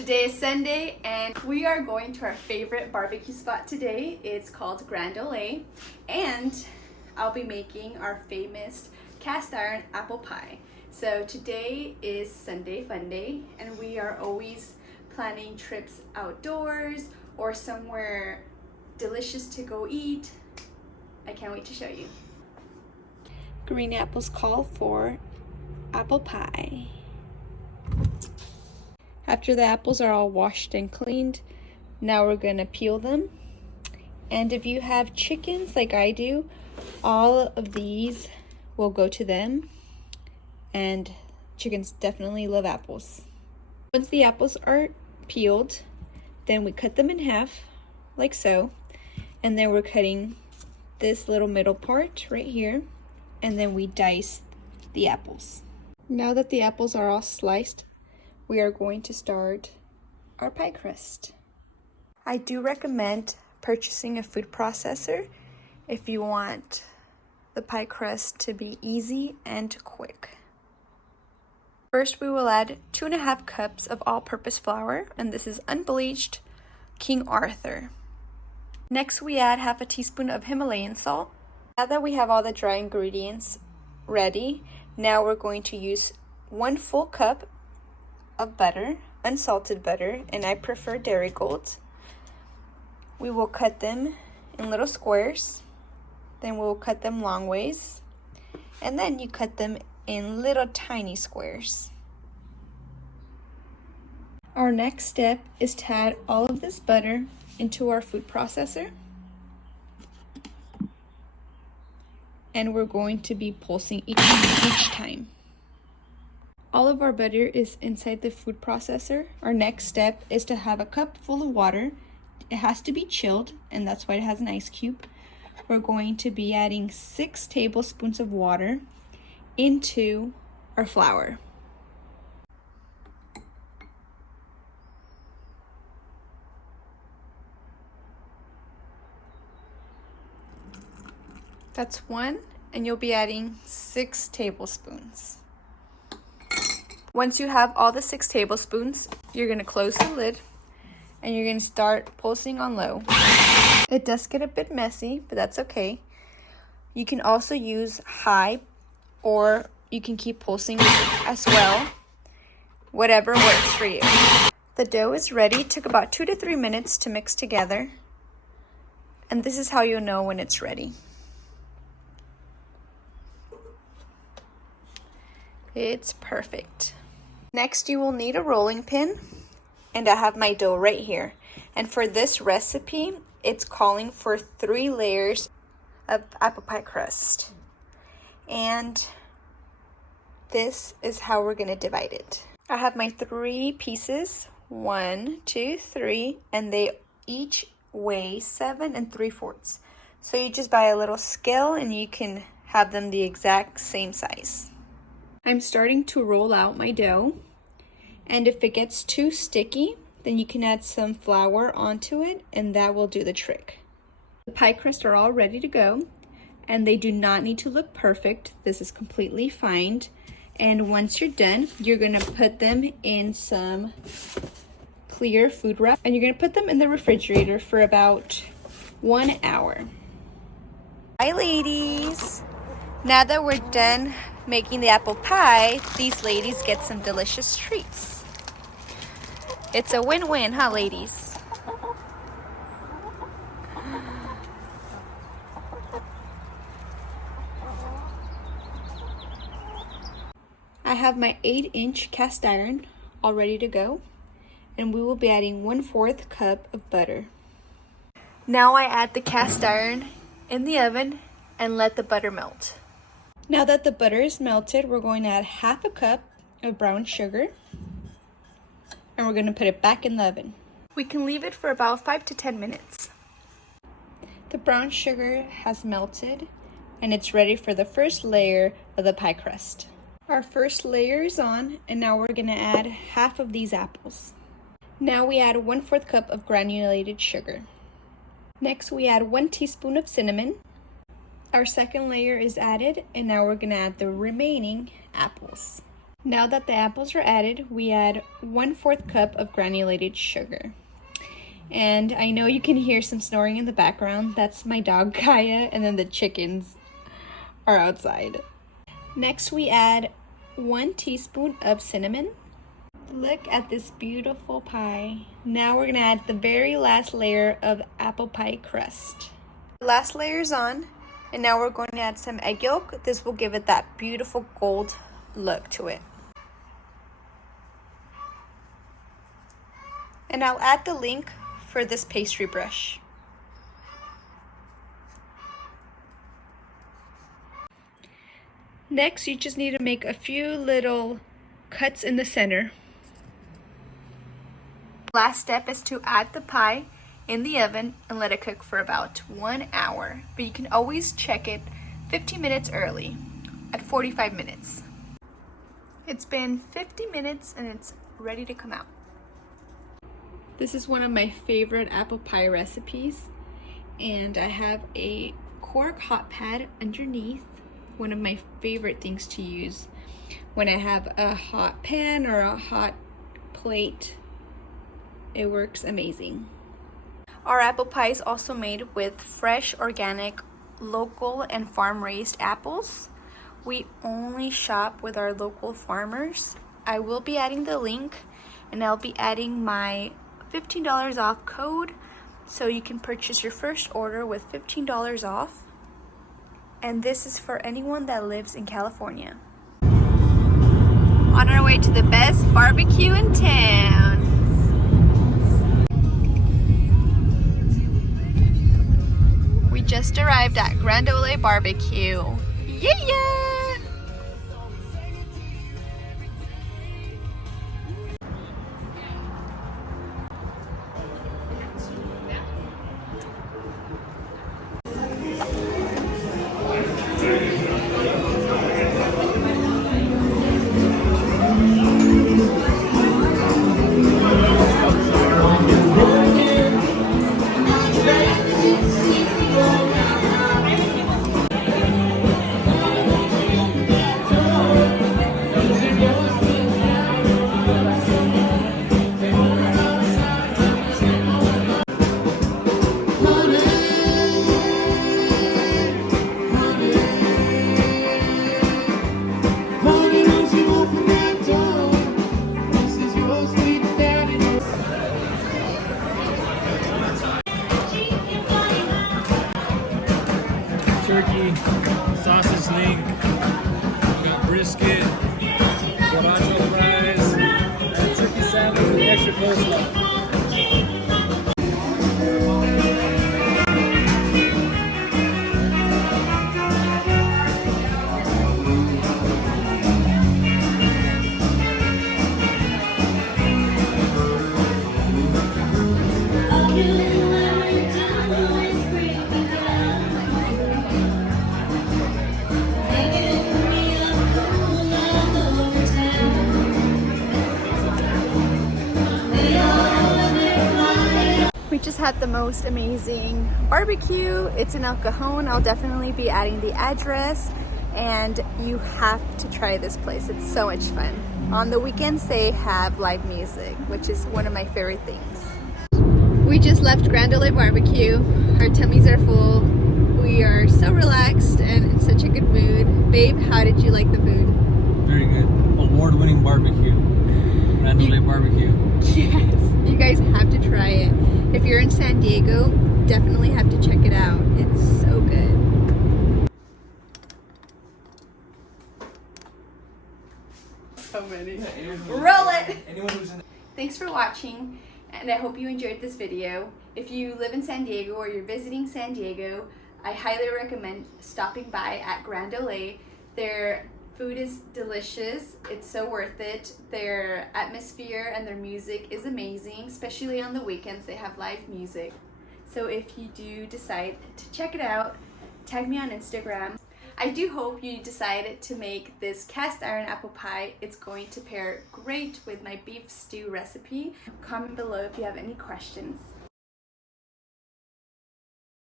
Today is Sunday and we are going to our favorite barbecue spot today. It's called Granulated and I'll be making our famous cast iron apple pie. So today is Sunday Fun Day and we are always planning trips outdoors or somewhere delicious to go eat. I can't wait to show you. Green apples call for apple pie. After the apples are all washed and cleaned, now we're gonna peel them. And if you have chickens like I do, all of these will go to them. And chickens definitely love apples. Once the apples are peeled, then we cut them in half, like so. And then we're cutting this little middle part right here. And then we dice the apples. Now that the apples are all sliced, we are going to start our pie crust. I do recommend purchasing a food processor if you want the pie crust to be easy and quick. First, we will add 2.5 cups of all-purpose flour, and this is unbleached King Arthur. Next, we add 1/2 teaspoon of Himalayan salt. Now that we have all the dry ingredients ready, now we're going to use 1 full cup of butter, unsalted butter, and I prefer Dairy Gold. We will cut them in little squares, then we'll cut them long ways, and then you cut them in little tiny squares. Our next step is to add all of this butter into our food processor, and we're going to be pulsing each time. All of our butter is inside the food processor. Our next step is to have a cup full of water. It has to be chilled, and that's why it has an ice cube. We're going to be adding 6 tablespoons of water into our flour. That's 1, and you'll be adding 6 tablespoons. Once you have all the 6 tablespoons, you're going to close the lid and you're going to start pulsing on low. It does get a bit messy, but that's okay. You can also use high, or you can keep pulsing as well. Whatever works for you. The dough is ready. It took about 2 to 3 minutes to mix together. And this is how you'll know when it's ready. It's perfect. Next, you will need a rolling pin, and I have my dough right here. And for this recipe, it's calling for 3 layers of apple pie crust. And this is how we're gonna divide it. I have my 3 pieces, 1, 2, 3, and they each weigh 7 3/4. So you just buy a little scale and you can have them the exact same size. I'm starting to roll out my dough, and if it gets too sticky, then you can add some flour onto it and that will do the trick. The pie crusts are all ready to go, and they do not need to look perfect. This is completely fine. And once you're done, you're gonna put them in some clear food wrap, and you're gonna put them in the refrigerator for about 1 hour. Hi ladies! Now that we're done making the apple pie, these ladies get some delicious treats. It's a win-win, huh, ladies? I have my 8-inch cast iron all ready to go, and we will be adding 1/4 cup of butter. Now I add the cast iron in the oven and let the butter melt. Now that the butter is melted, we're going to add 1/2 cup of brown sugar, and we're going to put it back in the oven. We can leave it for about 5 to 10 minutes. The brown sugar has melted, and it's ready for the first layer of the pie crust. Our first layer is on, and now we're going to add 1/2 of these apples. Now we add 1/4 cup of granulated sugar. Next, we add 1 teaspoon of cinnamon. Our second layer is added, and now we're going to add the remaining apples. Now that the apples are added, we add 1/4 cup of granulated sugar. And I know you can hear some snoring in the background. That's my dog Kaya, and then the chickens are outside. Next we add 1 teaspoon of cinnamon. Look at this beautiful pie. Now we're gonna add the very last layer of apple pie crust. The last layer is on, and now we're going to add some egg yolk. This will give it that beautiful gold look to it. And I'll add the link for this pastry brush. Next, you just need to make a few little cuts in the center. Last step is to add the pie in the oven and let it cook for about 1 hour. But you can always check it 15 minutes early at 45 minutes. It's been 50 minutes and it's ready to come out. This is one of my favorite apple pie recipes, and I have a cork hot pad underneath. One of my favorite things to use when I have a hot pan or a hot plate. It works amazing. Our apple pie is also made with fresh, organic, local, and farm-raised apples. We only shop with our local farmers. I will be adding the link, and I'll be adding my $15 off code, so you can purchase your first order with $15 off. And this is for anyone that lives in California. On our way to the best barbecue in town. We just arrived at Ole BBQ. Yeah! Turkey, sausage link, got brisket, guaracho fries, and a turkey sandwich with extra coleslaw. We just had the most amazing barbecue. It's in El Cajon. I'll definitely be adding the address, and you have to try this place. It's so much fun. On the weekends they have live music, which is one of my favorite things. We just left Ole BBQ. Our tummies are full. We are so relaxed and in such a good mood. Babe, how did you like the food? Very good. Award-winning barbecue. Ole BBQ. Yes, you guys have to try it. If you're in San Diego, definitely have to check it out. It's so good. So many. Roll it! Thanks for watching, and I hope you enjoyed this video. If you live in San Diego or you're visiting San Diego, I highly recommend stopping by at Ole. Their food is delicious. It's so worth it. Their atmosphere and their music is amazing, especially on the weekends. They have live music. So if you do decide to check it out, tag me on Instagram. I do hope you decide to make this cast iron apple pie. It's going to pair great with my beef stew recipe. Comment below if you have any questions.